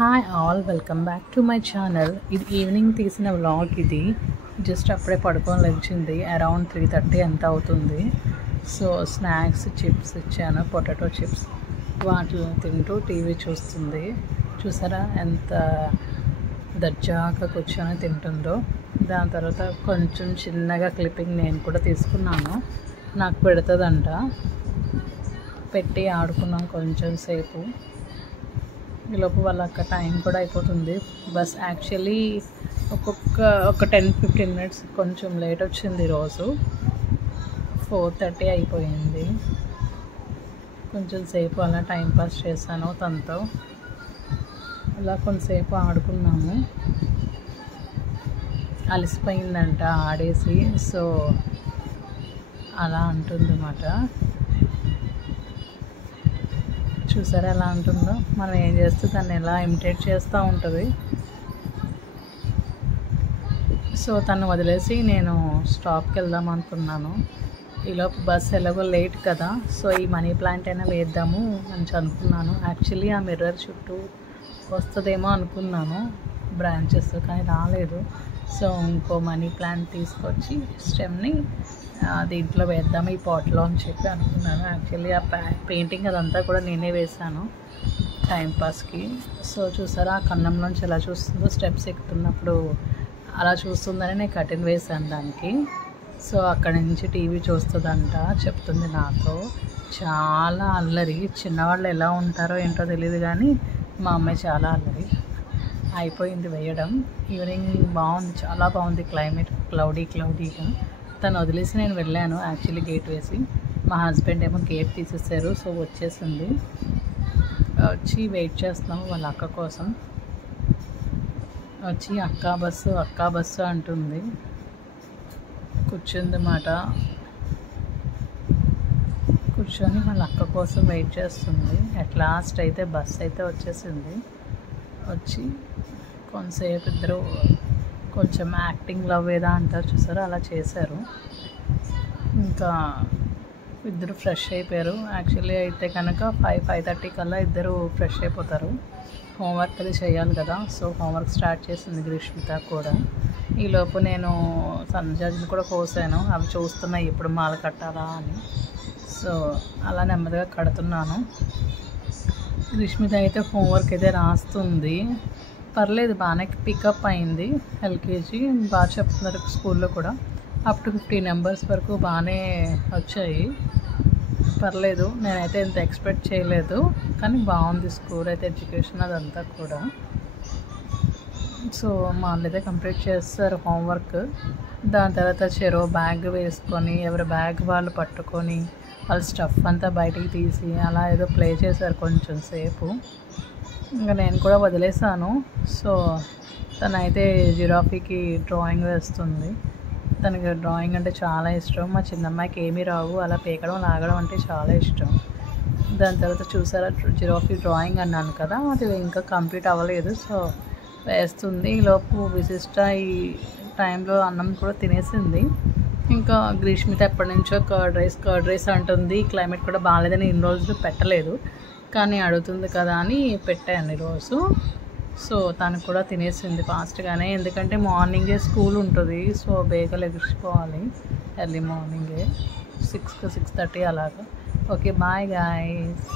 Hi all, welcome back to my channel. ఇది evening తీసిన vlog. ఇది జస్ట్ అప్పుడే పడుకొని లేచింది. అరౌండ్ 3:30 ఎంత అవుతుంది. సో స్నాక్స్ చిప్స్ ఇచ్చాను, పొటాటో చిప్స్. వాటిని తింటూ టీవీ చూస్తుంది. చూసారా ఎంత దర్జాగా కూర్చొని తింటుందో. దాని తర్వాత కొంచెం చిన్నగా క్లిప్పింగ్ నేను కూడా తీసుకున్నాను. నాకు పెడుతుందంట. పెట్టి ఆడుకున్నాం కొంచెం సేపు. ఈలోపు వాళ్ళ టైం కూడా అయిపోతుంది. బస్ యాక్చువల్లీ ఒక 10-15 మినిట్స్ కొంచెం లేట్ వచ్చింది. ఈరోజు 4:30 అయిపోయింది. కొంచెం సేపు అలా టైంపాస్ చేశాను తనతో. అలా కొంతసేపు ఆడుకున్నాము. అలసిపోయిందంట ఆడేసి. సో అలా అంటుంది అన్నమాట. చూసారా ఎలా ఉంటుందో. మనం ఏం చేస్తే దాన్ని ఎలా ఇమిటేట్ చేస్తూ ఉంటుంది. సో తను వదిలేసి నేను స్టాప్కి వెళ్దాం అనుకున్నాను. ఈలోపు బస్ ఎలాగో లేట్ కదా, సో ఈ మనీ ప్లాంట్ అయినా వేద్దాము అని అనుకున్నాను. యాక్చువల్లీ ఆ మిర్రర్ చుట్టూ వస్తుందేమో అనుకున్నాను బ్రాంచెస్, కానీ రాలేదు. సో ఇంకో మనీ ప్లాంట్ తీసుకొచ్చి స్టెమ్ని దీంట్లో వేద్దాము ఈ పాట్లో అని చెప్పి అనుకున్నాను. యాక్చువల్లీ ఆ పెయింటింగ్ అదంతా కూడా నేనే వేశాను టైంపాస్కి. సో చూసారా ఆ కన్నంలోంచి ఎలా చూస్తుందో. స్టెప్స్ ఎక్కుతున్నప్పుడు అలా చూస్తుందని నేను కటింగ్ వేశాను దానికి. సో అక్కడి నుంచి టీవీ చూస్తుందంట, చెప్తుంది నాతో. చాలా అల్లరి. చిన్నవాళ్ళు ఎలా ఉంటారో ఏంటో తెలియదు, కానీ మా అమ్మాయి చాలా అల్లరి. అయిపోయింది వేయడం. ఈవినింగ్ బాగుంది, చాలా బాగుంది క్లైమేట్. క్లౌడీగా. తను వదిలేసి నేను వెళ్ళాను యాక్చువల్లీ గేట్ వేసి. మా హస్బెండ్ ఏమో గేట్ తీసేసారు. సో వచ్చేసింది. వచ్చి వెయిట్ చేస్తున్నాము వాళ్ళ అక్క కోసం. వచ్చి అక్కా బస్సు అంటుంది. కూర్చుందన్నమాట. కూర్చొని వాళ్ళ అక్క కోసం వెయిట్ చేస్తుంది. అట్ లాస్ట్ అయితే బస్సు అయితే వచ్చేసింది. వచ్చి కొంతసేపు ఇద్దరు కొంచెం యాక్టింగ్ లవ్ ఏదా అంటారు చూసారు, అలా చేశారు. ఇంకా ఇద్దరు ఫ్రెష్ అయిపోయారు. యాక్చువల్లీ అయితే కనుక 5:30 కల్లా ఇద్దరు ఫ్రెష్ అయిపోతారు. హోంవర్క్ అది చేయాలి కదా. సో హోంవర్క్ స్టార్ట్ చేసింది గ్రీష్మిత కూడా. ఈలోపు నేను సన్నజాజులు కూడా కోసాను. అవి చూస్తున్నాయి ఎప్పుడు మాల కట్టాలా అని. సో అలా నెమ్మదిగా కడుతున్నాను. గ్రీష్మిత అయితే హోంవర్క్ అయితే రాస్తుంది. పర్లేదు, బాగానే పికప్ అయింది. ఎల్కేజీ బాగా చెప్తున్నారు స్కూల్లో కూడా. అప్ టు 50 నెంబర్స్ వరకు బాగానే వచ్చాయి. పర్లేదు, నేనైతే ఇంత ఎక్స్పెక్ట్ చేయలేదు, కానీ బాగుంది స్కూల్ అయితే, ఎడ్యుకేషన్ అదంతా కూడా. సో వాళ్ళైతే కంప్లీట్ చేస్తారు హోంవర్క్. దాని తర్వాత చెరో బ్యాగ్ వేసుకొని ఎవరి బ్యాగ్ వాళ్ళు పట్టుకొని వాళ్ళ స్టఫ్ అంతా బయటికి తీసి అలా ఏదో ప్లే చేశారు కొంచెం సేపు. ఇంకా నేను కూడా వదిలేసాను. సో తనైతే జిరాఫీకి డ్రాయింగ్ వేస్తుంది. తనకి డ్రాయింగ్ అంటే చాలా ఇష్టం. మా చిన్నమ్మాయికి ఏమీ రావు, అలా పీకడం లాగడం అంటే చాలా ఇష్టం. దాని తర్వాత చూసారా జిరాఫీ డ్రాయింగ్ అన్నాను కదా, అది ఇంకా కంప్లీట్ అవ్వలేదు. సో వేస్తుంది. ఈలోపు విశిష్ట ఈ టైంలో అన్నం కూడా తినేసింది. ఇంకా గ్రీష్మిత ఎప్పటి నుంచో కర్డ్ రైస్ అంటుంది. క్లైమేట్ కూడా బాగాలేదని ఇన్ని రోజులు పెట్టలేదు, కానీ అడుగుతుంది కదా అని పెట్టాను ఈరోజు. సో తను కూడా తినేసింది ఫాస్ట్గానే, ఎందుకంటే మార్నింగే స్కూల్ ఉంటుంది. సో బేగా లెగిసిపోవాలి, ఎర్లీ మార్నింగే 6-6:30 అలాగా. Okay, bye guys.